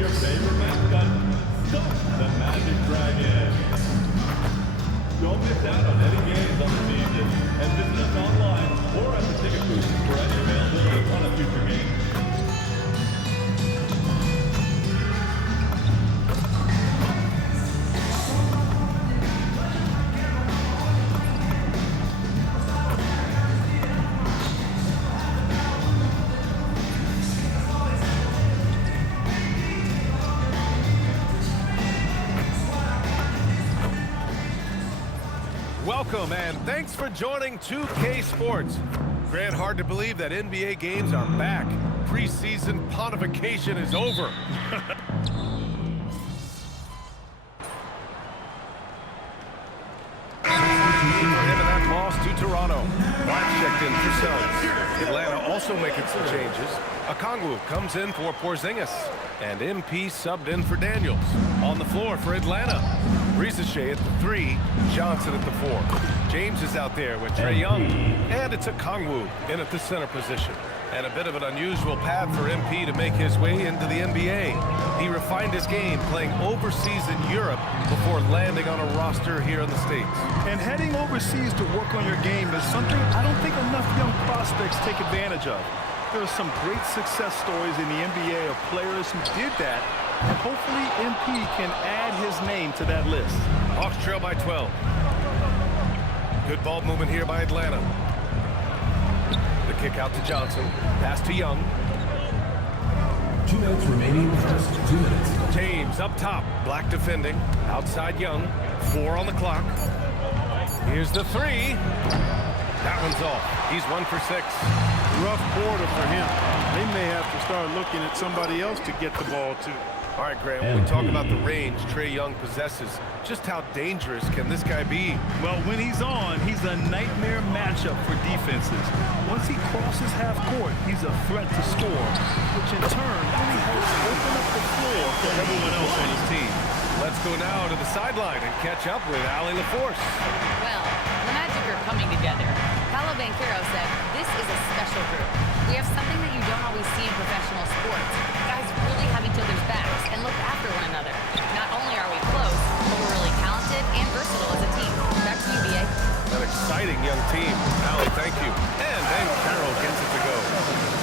your favorite mascot, Stump the Magic Dragon. Don't miss out on any games on the season and visit us online or at the ticket booth for any availability on a future game. Welcome and thanks for joining 2K Sports. Grant, hard to believe that NBA games are back. Preseason pontification is over. That loss to Toronto. Black checked in for Suggs. Atlanta also making some changes. Okongwu comes in for Porzingis. And MP subbed in for Daniels. On the floor for Atlanta. Rizachet at the 3, Johnson at the 4. James is out there with Trae Young. And it's Okongwu in at the center position. And a bit of an unusual path for MP to make his way into the NBA. He refined his game playing overseas in Europe before landing on a roster here in the States. And heading overseas to work on your game is something I don't think enough young prospects take advantage of. There are some great success stories in the NBA of players who did that, and hopefully MP can add his name to that list. Hawks trail by 12. Good ball movement here by Atlanta. The kick out to Johnson. Pass to Young. 2 minutes remaining. First 2 minutes. James up top. Black defending. Outside Young. 4 on the clock. Here's the 3. That one's off. He's 1 for 6. Rough quarter for him. They may have to start looking at somebody else to get the ball to. All right, Grant, when we talk about the range Trae Young possesses, just how dangerous can this guy be? Well, when he's on, he's a nightmare matchup for defenses. Once he crosses half court, he's a threat to score, which in turn really helps open up the floor for everyone else on his team. Let's go now to the sideline and catch up with Allie LaForce. Well, the Magic are coming together. Paolo Banchero said, "This is a special group. We have something that you don't always see in professional sports. Guys really have each other's backs and look after one another. Not only are we close, but we're really talented and versatile as a team." Back to you, B.A. An exciting young team. Allie, thank you. And Banchero gets it to go.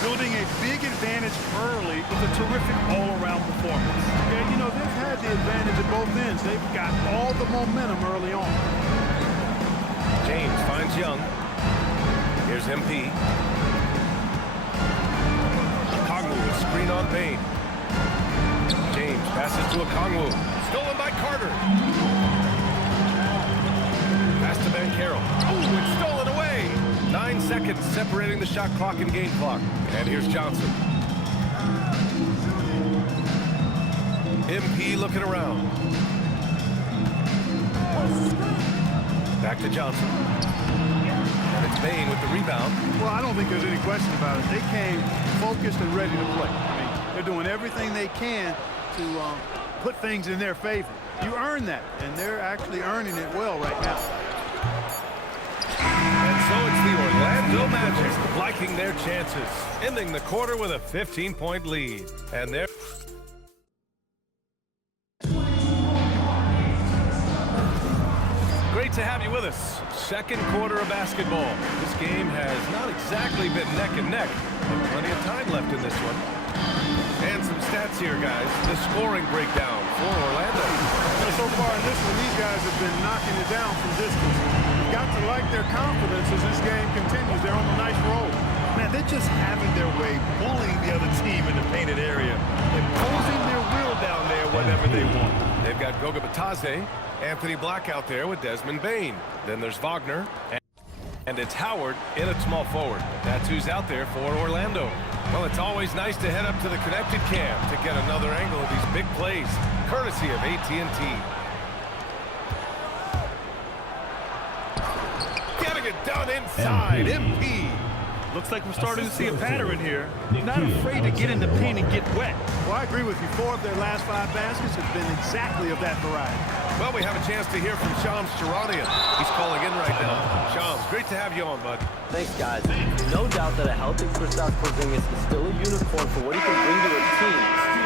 Building a big advantage early with a terrific all-around performance. Yeah, you know, they've had the advantage at both ends. They've got all the momentum early on. James finds Young. Here's MP. Okongwu with screen on Bain. James passes to Okongwu. Stolen by Carter. Pass to Banchero. Ooh, it's stolen away. 9 seconds separating the shot clock and game clock. And here's Johnson. MP looking around. Back to Johnson. And it's Bain with the rebound. Well, I don't think there's any question about it. They came focused and ready to play. I mean, they're doing everything they can to put things in their favor. You earn that, and they're actually earning it well right now. And so it's the Orlando Magic liking their chances, ending the quarter with a 15-point lead. And they're great to have you with us. Second quarter of basketball. This game has not exactly been neck and neck, but plenty of time left in this one. And some stats here, guys. The scoring breakdown for Orlando. So far in this one, these guys have been knocking it down from distance. You've got to like their confidence as this game continues. They're on a nice roll. Man, they're just having their way, bullying the other team in the painted area, imposing their will down there whenever they want. They've got Goga Batadze, Anthony Black out there with Desmond Bain. Then there's Wagner, and it's Howard in at small forward. That's who's out there for Orlando. Well, it's always nice to head up to the connected cam to get another angle of these big plays, courtesy of AT&T. Getting it done inside, MP. Looks like we're starting to see a pattern here. Not afraid to get in the paint and get wet. Well, I agree with you. 4 of their last 5 baskets have been exactly of that variety. Well, we have a chance to hear from Shams Charania. He's calling in right now. Shams, great to have you on, bud. Thanks, guys. No doubt that a healthy Kristaps Porzingis is still a unicorn for what he can bring to a team.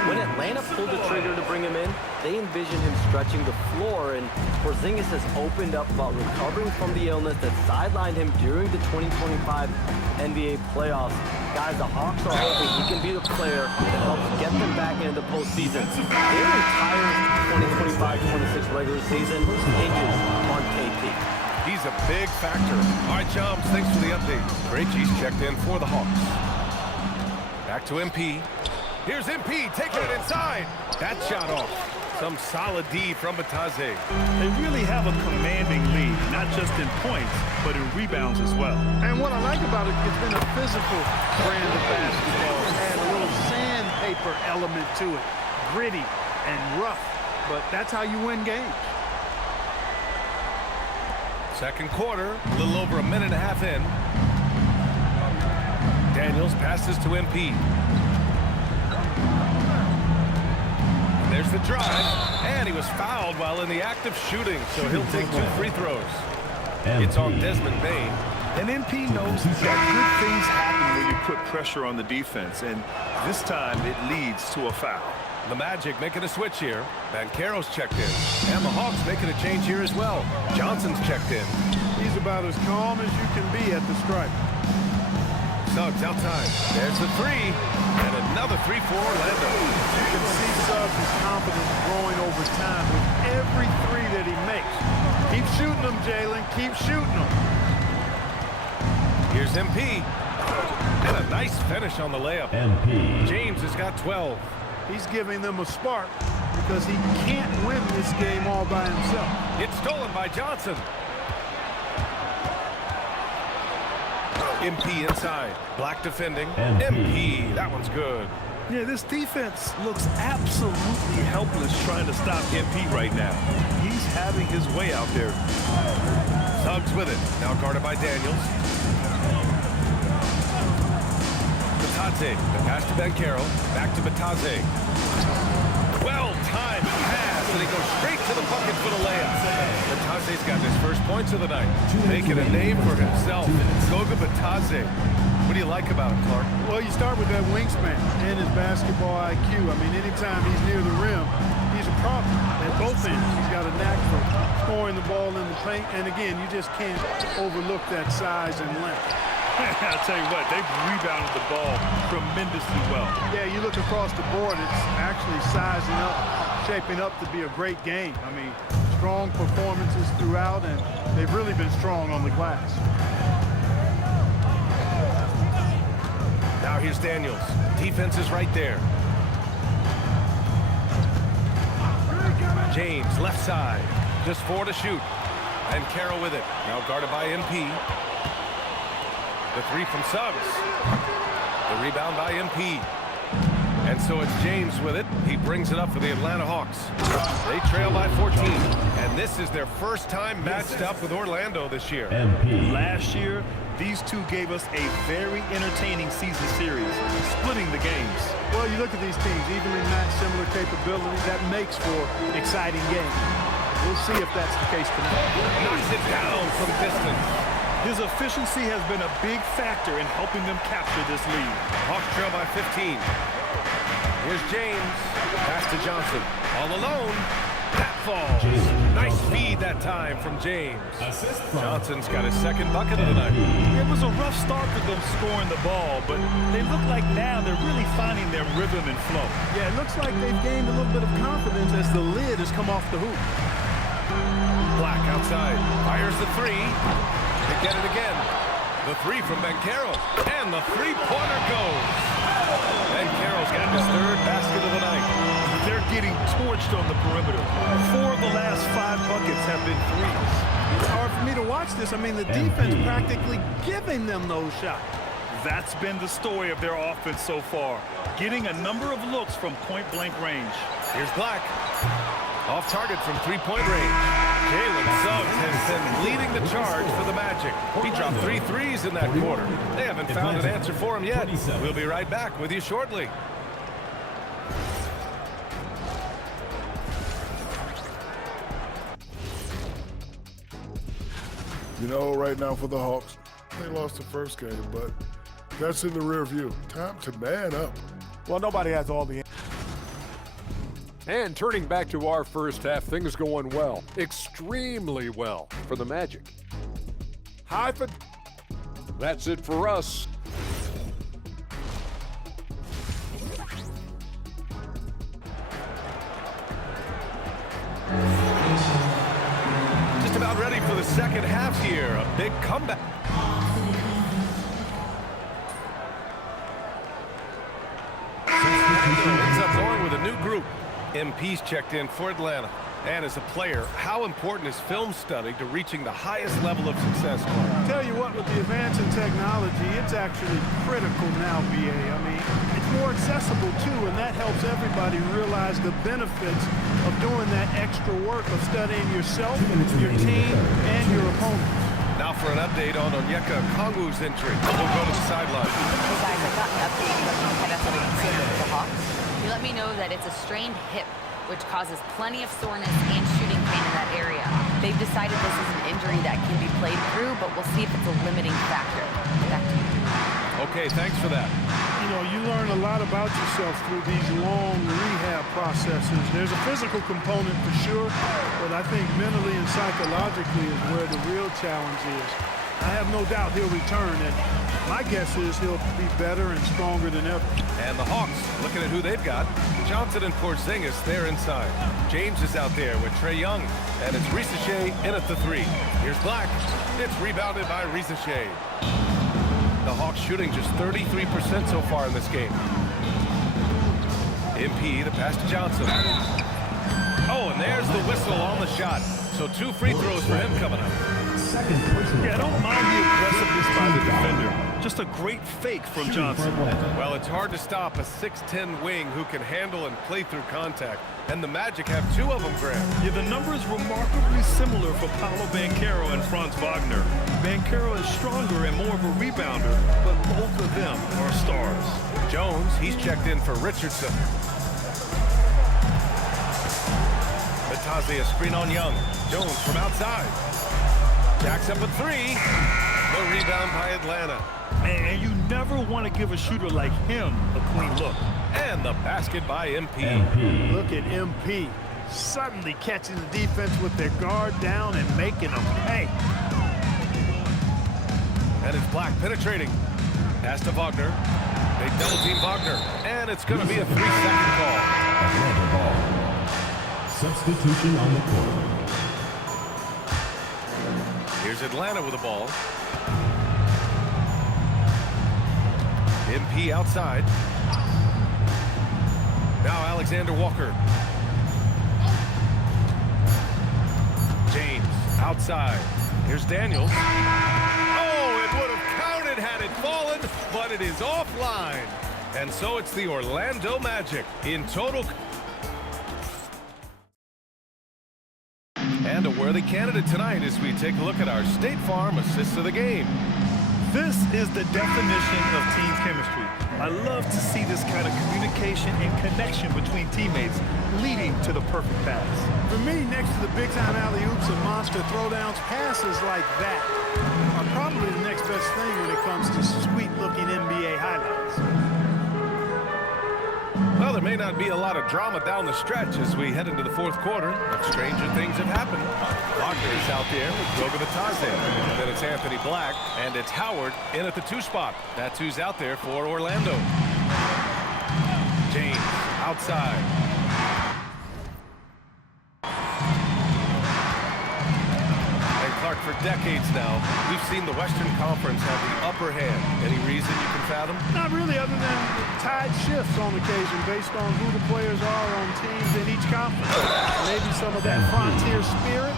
When Atlanta pulled the trigger to bring him in, they envisioned him stretching the floor, and Porzingis has opened up about recovering from the illness that sidelined him during the 2025 NBA playoffs. Guys, the Hawks are hoping he can be the player that helps get them back into the postseason. Their entire 2025-26 regular season hinges on KP. He's a big factor. All right, chums, thanks for the update. Krejci's checked in for the Hawks. Back to MP. Here's MP taking it inside. That shot off. Some solid D from Batadze. They really have a commanding lead, not just in points, but in rebounds as well. And what I like about it, it's been a physical brand of basketball. Add a little sandpaper element to it. Gritty and rough, but that's how you win games. Second quarter, a little over a minute and a half in. Daniels passes to MP. There's the drive, and he was fouled while in the act of shooting, so he'll take 2 free throws. It's on Desmond Bain. And MP knows that good things happen when you put pressure on the defense, and this time it leads to a foul. The Magic making a switch here. Banchero's checked in, and the Hawks making a change here as well. Johnson's checked in. He's about as calm as you can be at the stripe. Suggs outside. There's the 3, and another 3 for Orlando. You can see Suggs' confidence growing over time with every 3 that he makes. Keep shooting them, Jalen. Keep shooting them. Here's MP. And a nice finish on the layup. MP. James has got 12. He's giving them a spark because he can't win this game all by himself. It's stolen by Johnson. MP inside. Black defending. MP. That one's good. Yeah, this defense looks absolutely helpless trying to stop MP right now. He's having his way out there. Suggs with it. Now guarded by Daniels. Batadze. The pass to Banchero. Back to Batadze. Well-timed pass, and he goes straight to the bucket for the layup. Batadze's got his first points of the night, making a name for himself. Goga Batadze. What do you like about him, Clark? Well, you start with that wingspan and his basketball IQ. I mean, anytime he's near the rim, he's a problem at both ends. He's got a knack for scoring the ball in the paint, and again, you just can't overlook that size and length. I'll tell you what, they've rebounded the ball tremendously well. Yeah, you look across the board, it's actually sizing up, shaping up to be a great game. I mean, strong performances throughout, and they've really been strong on the glass. Now here's Daniels. Defense is right there. James, left side. Just 4 to shoot. And Carroll with it. Now guarded by MP. The 3 from Suggs. The rebound by MP. And so it's James with it. He brings it up for the Atlanta Hawks. They trail by 14. And this is their first time matched up with Orlando this year. MP. Last year, these two gave us a very entertaining season series, splitting the games. Well, you look at these teams, evenly matched, similar capabilities, that makes for exciting games. We'll see if that's the case tonight. Knocks it down from distance. His efficiency has been a big factor in helping them capture this lead. Hawks trail by 15. Here's James. Pass to Johnson. All alone. That falls. Nice feed that time from James. Johnson's got his second bucket of the night. It was a rough start for them scoring the ball, but they look like now they're really finding their rhythm and flow. Yeah, it looks like they've gained a little bit of confidence as the lid has come off the hoop. Black outside. Fires the 3. They get it again. The 3 from Banchero. And the 3-pointer goes. Banchero's got his 3rd basket of the night. They're getting torched on the perimeter. 4 of the last 5 buckets have been threes. It's hard for me to watch this. I mean, the defense practically giving them those shots. That's been the story of their offense so far, getting a number of looks from point-blank range. Here's Black. Off target from 3-point range. Jalen Suggs has been leading the charge for the Magic. He dropped 3 threes in that quarter. They haven't found an answer for him yet. We'll be right back with you shortly. You know, right now for the Hawks, they lost the first game, but that's in the rear view. Time to man up. Well, nobody has all the And turning back to our first half, things going well. Extremely well for the Magic. That's it for us. Just about ready for the second half here. A big comeback. Ends up going with a new group. MP's checked in for Atlanta. And as a player, how important is film study to reaching the highest level of success? Tell you what, with the advance in technology, it's actually critical now, BA. I mean, it's more accessible too, and that helps everybody realize the benefits of doing that extra work of studying yourself, your team, and your opponent. Now for an update on Onyeka Okongwu's injury. We'll go to the sideline. Hey guys, I got an update from the Hawks. He let me know that it's a strained hip, which causes plenty of soreness and shooting pain in that area. They've decided this is an injury that can be played through, but we'll see if it's a limiting factor. Back to you. Okay, thanks for that. You know, you learn a lot about yourself through these long rehab processes. There's a physical component for sure, but I think mentally and psychologically is where the real challenge is. I have no doubt he'll return, and my guess is he'll be better and stronger than ever. And the Hawks, looking at who they've got. Johnson and Porzingis, they're inside. James is out there with Trae Young, and it's Risache in at the three. Here's Black. It's rebounded by Risache. The Hawks shooting just 33% so far in this game. MP, the pass to Johnson. Oh, and there's the whistle on the shot. So 2 free throws for him coming up. Yeah, I don't mind the aggressiveness by the defender. Just a great fake from Johnson. Well, it's hard to stop a 6'10 wing who can handle and play through contact. And the Magic have 2 of them, Graham. Yeah, the number is remarkably similar for Paolo Banchero and Franz Wagner. Banchero is stronger and more of a rebounder, but both of them are stars. Jones, he's checked in for Richardson. Batazzi, a screen on Young. Jones from outside. Jacks up a 3. The rebound by Atlanta. And you never want to give a shooter like him a clean look. And the basket by MP. Look at MP suddenly catching the defense with their guard down and making them pay. And it's Black penetrating. Pass to Wagner. They double-team Wagner. And it's going to be a 3-second call. Atlanta ball. Substitution on the court. Here's Atlanta with the ball. MP outside. Now Alexander Walker. James outside. Here's Daniels. Oh, it would have counted had it fallen, but it is offline. And so it's the Orlando Magic in total. And a worthy candidate tonight as we take a look at our State Farm assists of the game. This is the definition of team chemistry. I love to see this kind of communication and connection between teammates leading to the perfect pass. For me, next to the big-time alley-oops and monster throwdowns, passes like that are probably the next best thing when it comes to sweet-looking NBA highlights. Well, there may not be a lot of drama down the stretch as we head into the fourth quarter, but stranger things have happened. Wagner is out there with Goga Batazzi. Then it's Anthony Black, and it's Howard in at the 2 spot. That's who's out there for Orlando. James outside. And Clark, for decades now, we've seen the Western Conference have the upper hand. Any reason you can fathom? Not really, other than tide shifts on occasion based on who the players are on teams in each conference. Maybe some of that frontier spirit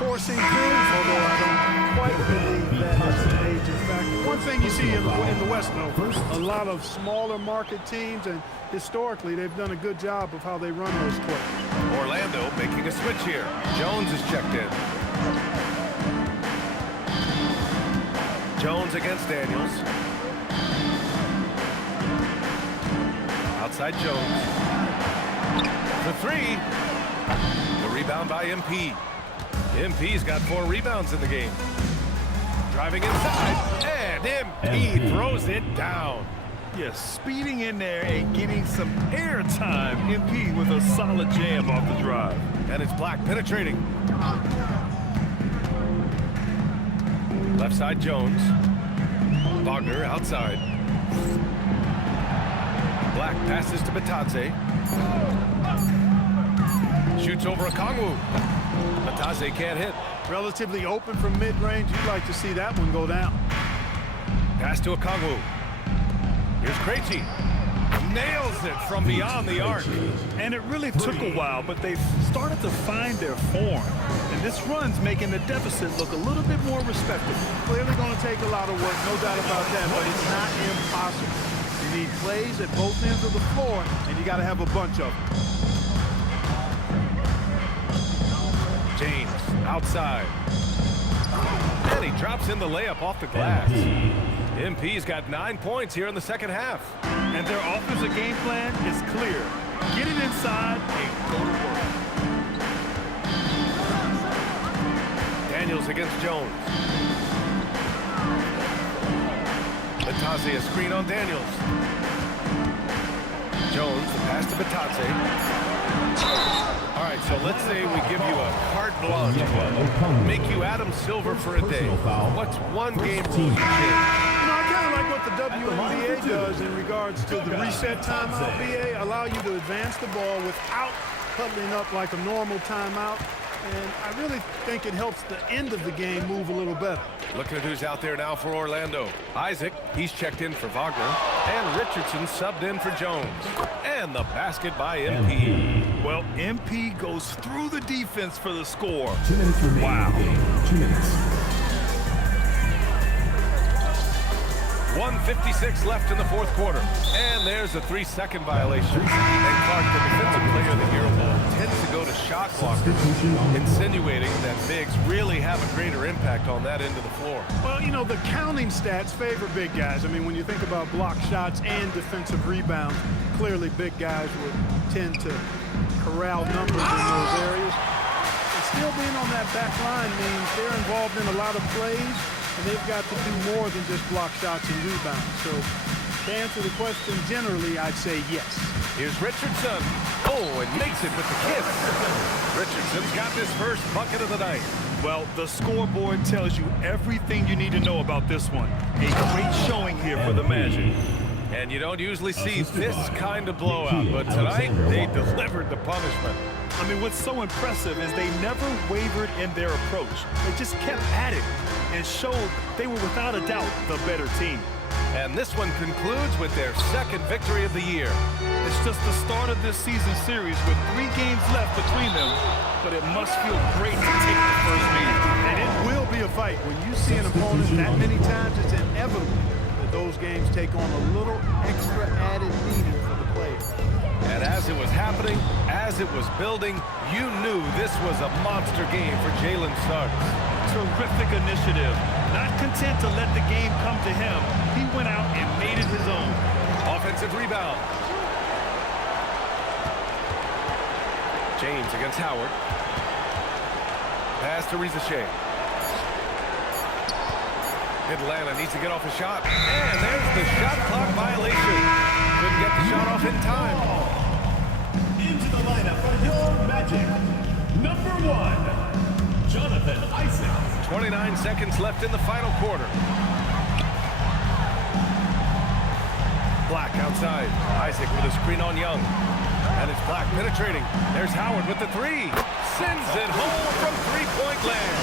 coursing through, although I don't quite believe that is a major factor. One thing you see in the West, though, a lot of smaller market teams, and historically they've done a good job of how they run those plays. Orlando making a switch here. Jones is checked in. Jones against Daniels. Outside Jones. For 3. The rebound by MP. MP's got 4 rebounds in the game. Driving inside. And MP throws it down. Yes, speeding in there and getting some air time. MP with a solid jam off the drive. And it's Black penetrating. Left side Jones. Wagner outside. Black passes to Batadze. Shoots over Okongwu. Batadze can't hit. Relatively open from mid-range. You'd like to see that one go down. Pass to Okongwu. Here's Krejci. Nails it from beyond the arc. And it really took a while, but they've started to find their form. And this run's making the deficit look a little bit more respectable. Clearly going to take a lot of work, no doubt about that, but it's not impossible. You need plays at both ends of the floor, and you got to have a bunch of them. James outside. And he drops in the layup off the glass. MP's got 9 points here in the second half. And their offensive game plan is clear. Get it inside and go to work. Daniels against Jones. Batadze a screen on Daniels. Jones, the pass to Batadze. All right, so let's say we give you a carte blanche, make you Adam Silver for a day. What's one game rule you change? I kind of like what the WNBA does in regards to the reset timeout. BA allow you to advance the ball without huddling up like a normal timeout. And I really think it helps the end of the game move a little better. Looking at who's out there now for Orlando. Isaac, he's checked in for Wagner. And Richardson subbed in for Jones. And the basket by MP. Well, MP goes through the defense for the score. 2 minutes remaining. Wow. 2 minutes. 1:56 left in the fourth quarter. And there's a 3-second violation. And Clark, the defensive player of the year award, tends to go to shot blockers, insinuating that bigs really have a greater impact on that end of the floor. Well, you know, the counting stats favor big guys. I mean, when you think about block shots and defensive rebounds, clearly big guys would tend to corral numbers in those areas. And still being on that back line means they're involved in a lot of plays, and they've got to do more than just block shots and rebounds. So to answer the question generally, I'd say yes. Here's Richardson. Oh, and makes it with the kiss. Richardson's got his first bucket of the night. Well, the scoreboard tells you everything you need to know about this one. A great showing here for the Magic. And you don't usually see this kind of blowout, but tonight they delivered the punishment. I mean, what's so impressive is they never wavered in their approach. They just kept at it and showed they were without a doubt the better team. And this one concludes with their second victory of the year. It's just the start of this season series with 3 games left between them, but it must feel great to take the first meeting. And it will be a fight. When you see an opponent that many times, it's inevitable that those games take on a little extra added meaning for the players. And as it was happening, as it was building, you knew this was a monster game for Jalen Suggs. Terrific initiative. Not content to let the game come to him, he went out and made it his own. Offensive rebound. James against Howard. Pass to Rizachet. Atlanta needs to get off a shot. And there's the shot clock violation. Couldn't get the shot off in time. Into the lineup for your Magic, number 1, Jonathan Isaac. 29 seconds left in the final quarter. Black outside. Isaac with a screen on Young. And it's Black penetrating. There's Howard with the 3. Sends it home from three-point land.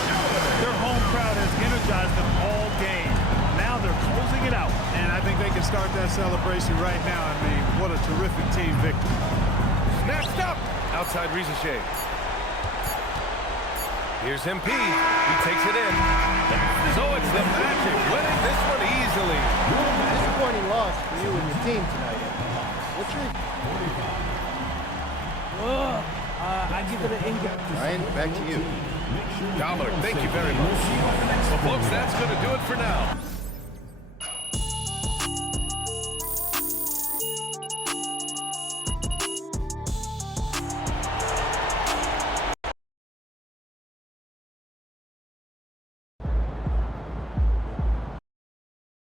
Their home crowd has energized them all game. Now they're closing it out. And I think they can start that celebration right now. I mean, what a terrific team victory. Snatched up. Outside Rizachet. Here's MP. He takes it in. So it's the Magic winning this one easily. Disappointing loss for you and your team tonight. What's your... I give it an in-game. Ryan, back to you. Dollar, thank you very much. Well, folks, that's going to do it for now.